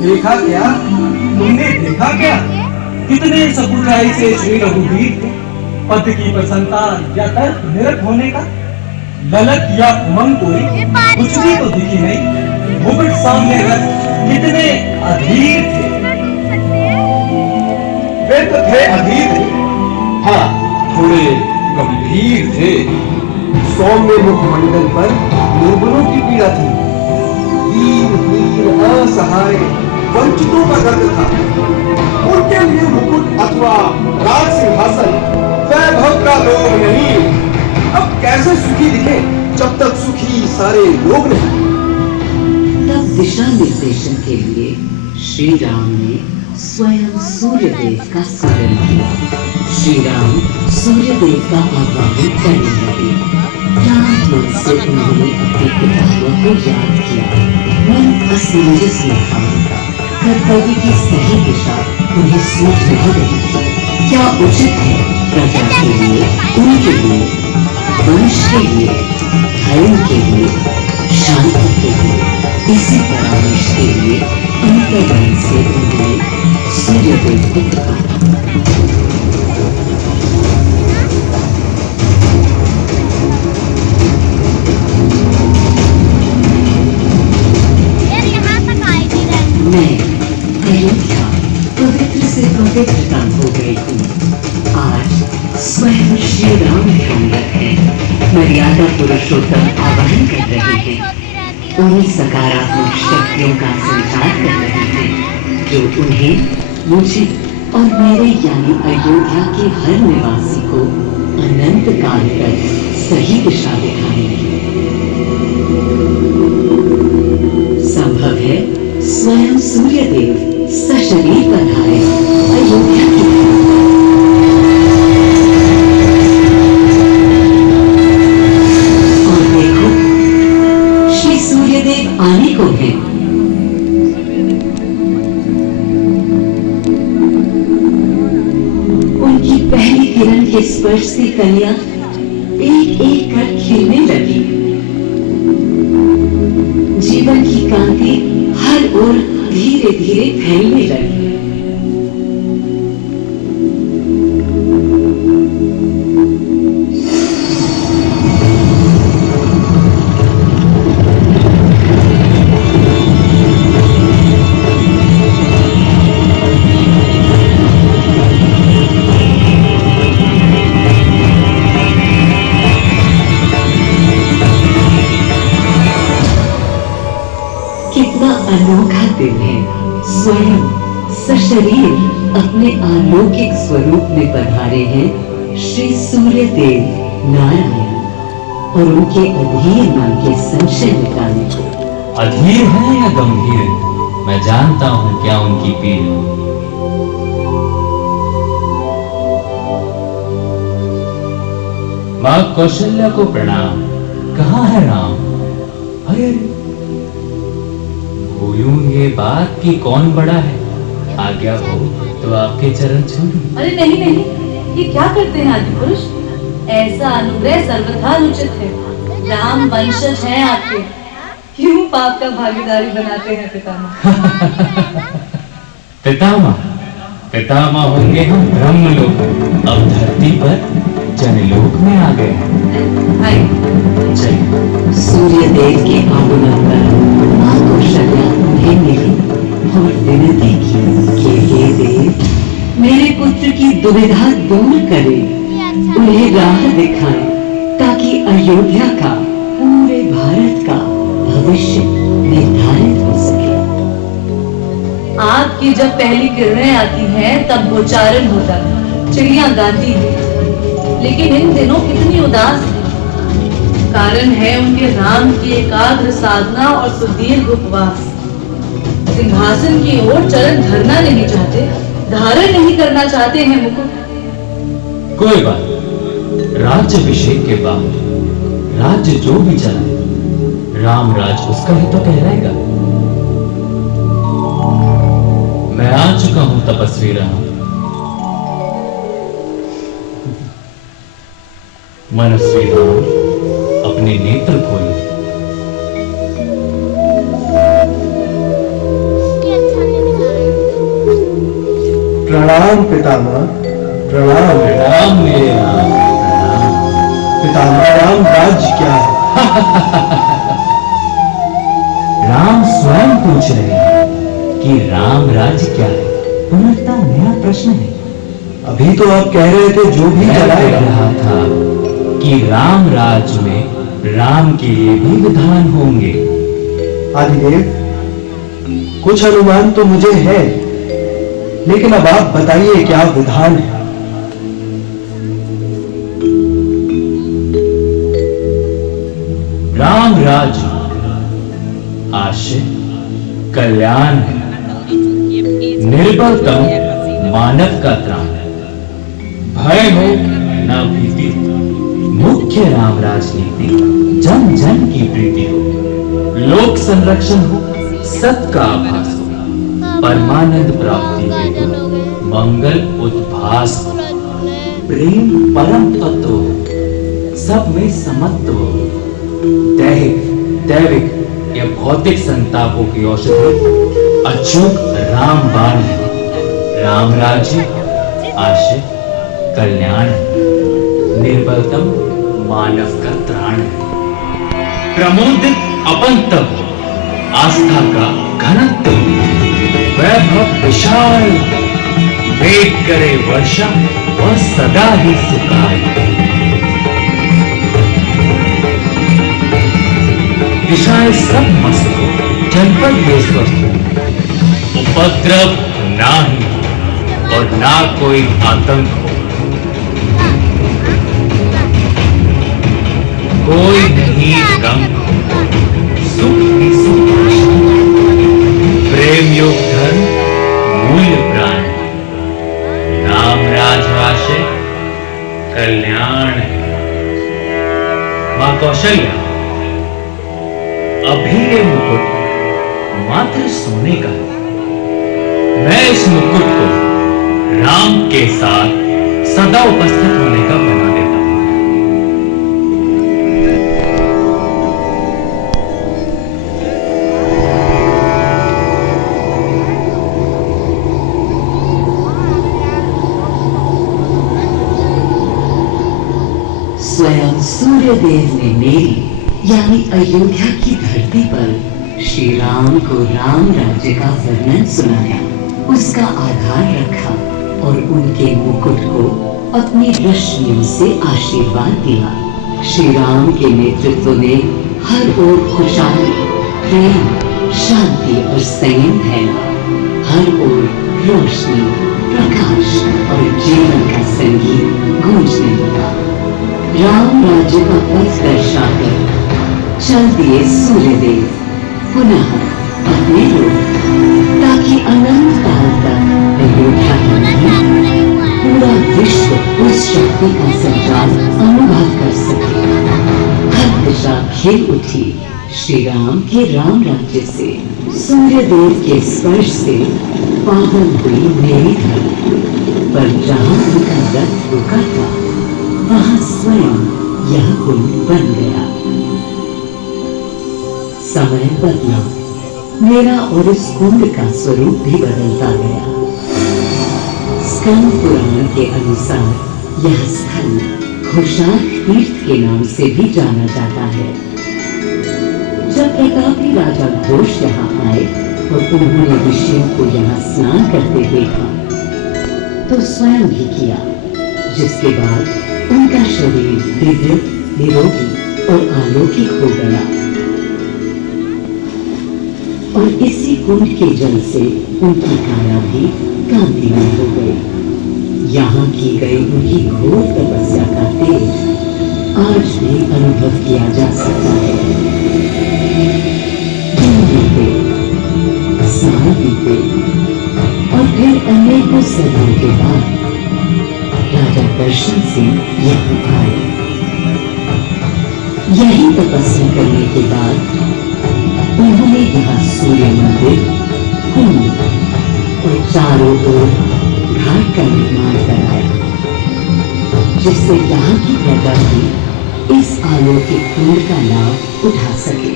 देखा क्या? तुमने देखा क्या? कितने सकुचाई से श्री रघुवीर पद की प्रसन्नता या तर्क निरत होने का ललक या उमंग कोई कुछ भी तो दिखी नहीं। मुकुट सामने रख कितने अधीर थे। वे तो थे अधीर, हाँ थोड़े गंभीर थे। सौम्य मुखमंडल पर निर्बलों की पीड़ा थी। दीन असहाय वंचितों का दर्द था। उनके लिए मुकुट अथवा राज सिंहासन वैभव का लोभ नहीं। अब कैसे सुखी दिखे जब तक सुखी सारे लोग नहीं। तब दिशा निर्देशन के लिए श्री राम ने स्वयं सूर्यदेव का स्मरण किया। श्री राम सूर्यदेव का आह्वान करने लगे। रात मन से उन्होंने अपने पितामह को याद किया। मन असमंजस में था उनका। कर्तव्य की सही दिशा उन्हें सूझ नहीं रही थी। क्या उचित है प्रजा के लिए, उनके लिए, वंश के लिए, धर्म के लिए, शांति के लिए, इसी परामर्श के लिए अंतर्मन से उन्होंने सूर्यदेव को पुकारा। मैं अयोध्या पवित्र से पवित्रतम हो गई हूँ। आज स्वयं श्री राम ध्यानरत है, मर्यादा पुरुषोत्तम आवाहन कर रहे हैं। उन्हीं सकारात्मक शक्तियों का संचार कर रहे हैं जो उन्हें, मुझे और मेरे यानी अयोध्या के हर निवासी को अनंत काल तक सही दिशा दिखाएंगे। संभव है स्वयं सूर्यदेव सशरीर पधारे अयोध्या की और देखो श्री सूर्यदेव आने को है। उनकी पहली किरण के स्पर्श से कलियां एक एक कर खिलने लगी। जीवन की कांति हर ओर धीरे धीरे फैलने लगी। कितना अनोखा दिन है। स्वयं सशरीर अपने अलौकिक स्वरूप में पधारे हैं श्री सूर्यदेव नारायण और उनके अधीर मन के संशय मिटाने को। अधीर है या गंभीर, मैं जानता हूँ क्या उनकी पीड़। माँ कौशल्या को प्रणाम। कहाँ है राम? अरे भूलूं ये बात कि कौन बड़ा है। आज्ञा हो तो आपके चरण छू लूं। अरे नहीं नहीं, ये क्या करते हैं आदि पुरुष? ऐसा अनुग्रह सर्वथा अनुचित है। राम वंशज हैं आपके, क्यों पाप का भागीदारी बनाते हैं पितामह? पितामह होंगे हम ब्रह्मलोक, अब धरती पर जनलोक में आ गए हैं। चलिए। सूर्यदेव के आगमन पर माँ कौशल्या उन्हें मिली और विनती की कि हे देव, मेरे पुत्र की दुविधा दूर करें, उन्हें राह दिखाएं ताकि अयोध्या का, पूरे भारत का भविष्य निर्धारित हो सके। आपकी जब पहली किरणें आती हैं तब गोचारण होता है, चिड़िया गाती है, लेकिन इन दिनों कितनी उदास है। कारण है उनके राम की एकाग्र साधना और सुदीर्घ उपवास। सिंहासन की ओर चरण धरना नहीं चाहते, धारण नहीं करना चाहते हैं मुकुट। कोई बात, राज्याभिषेक के बाद राज्य जो भी चलाए, राम राज उसका ही तो कहलाएगा। मैं आ चुका हूं तपस्वी राम। मनस्वी राम, अपने नेत्र खोलो। प्रणाम पितामह, प्रणाम। राम मेरे राम, प्रणाम। पितामह, राम राज्य क्या है? राम स्वयं पूछ रहे हैं कि राम राज्य क्या है। पुनः मेरा प्रश्न है। अभी तो आप कह रहे थे जो भी मैं कह चलाएगा। रहा था कि राम राज्य में राम के लिए भी विधान होंगे। आदिदेव, कुछ अनुमान तो मुझे है, लेकिन अब आप बताइए क्या विधान है? राम राज्य आशय कल्याण है, निर्बलतम मानव का त्राण, भय हो न भीति, मुख्य राम राजनीति जन जन की प्रीति हो, लोक संरक्षण हो, सत का आभास हो, परमानंद प्राप्ति हेतु मंगल उद्भास हो, प्रेम परम तत्व हो, सब में समत्व हो, दैहिक दैविक या भौतिक संतापों की औषधि अचूक रामबाण है। राम राज्य आशय कल्याण है, निर्बलतम मानव का त्राण है, प्रमोदित अपंतव हो, आस्था का घनत्व हो, वैभव विशाल, वेग करे वर्षा और सदा ही सुखाए, दिशाएं सब मस्त हो, जनपद में स्वस्थ हो, उपद्रव ना ही और ना कोई आतंक हो, कोई नहीं गम, सुख ही सुख, प्रेम योग धर्म मूल्य प्राण, राम राज आशय कल्याण है। मां कौशल्या, अभी ये मुकुट मात्र सोने का है। मैं इस मुकुट को राम के साथ सदा उपस्थित होने का बना देता हूं। स्वयं सूर्यदेव ने मेरी यानी अयोध्या की धरती पर श्री राम को राम राज्य का वर्णन सुनाया, उसका आधार रखा और उनके मुकुट को अपनी रश्मियों से आशीर्वाद दिया। श्री राम के नेतृत्व में हर ओर खुशहाली, प्रेम, शांति और संयम फैला। हर ओर रोशनी, प्रकाश और जीवन का संगीत गूंजने लगा। राम राज्य का पथ दर्शाकर चल दिए सूर्यदेव पुनः अपने लोग, ताकि अनंत काल तक अयोध्या ही नहीं पूरा विश्व उस शक्ति का संचार अनुभव कर सके। हर दिशा खिल उठी श्री राम के राम राज्य से। सूर्यदेव के स्पर्श से पावन हुई मेरी धरती, पर जहां उनका रथ रुका था वहां स्वयं यह कुंड बन गया। समय बदला, मेरा और इस कुंड का स्वरूप भी बदलता गया। स्कंद पुराण के अनुसार यह स्थल घोषार्क तीर्थ के नाम से भी जाना जाता है। जब प्रतापी राजा घोष यहाँ आए और उन्होंने ऋषियों को यहाँ स्नान करते देखा तो स्वयं भी किया, जिसके बाद उनका शरीर दिव्य, निरोगी और अलौकिक हो गया। और इसी कुंड के जल से उनकी काया भी कांतिमय हो गई। यहाँ की गई उनकी घोर तपस्या का तेज आज भी अनुभव किया जा सकता है। दिन बीते, साल बीते और फिर अनेकों सदियों के बाद राजा दर्शन सिंह यहाँ आए। यही तपस्या करने के बाद उन्होंने यहाँ सूर्य मंदिर, कुंड और चारों ओर घाट का निर्माण कराया, जिससे यहाँ की प्रजा भी इस अलौकिक कुंड का लाभ उठा सके।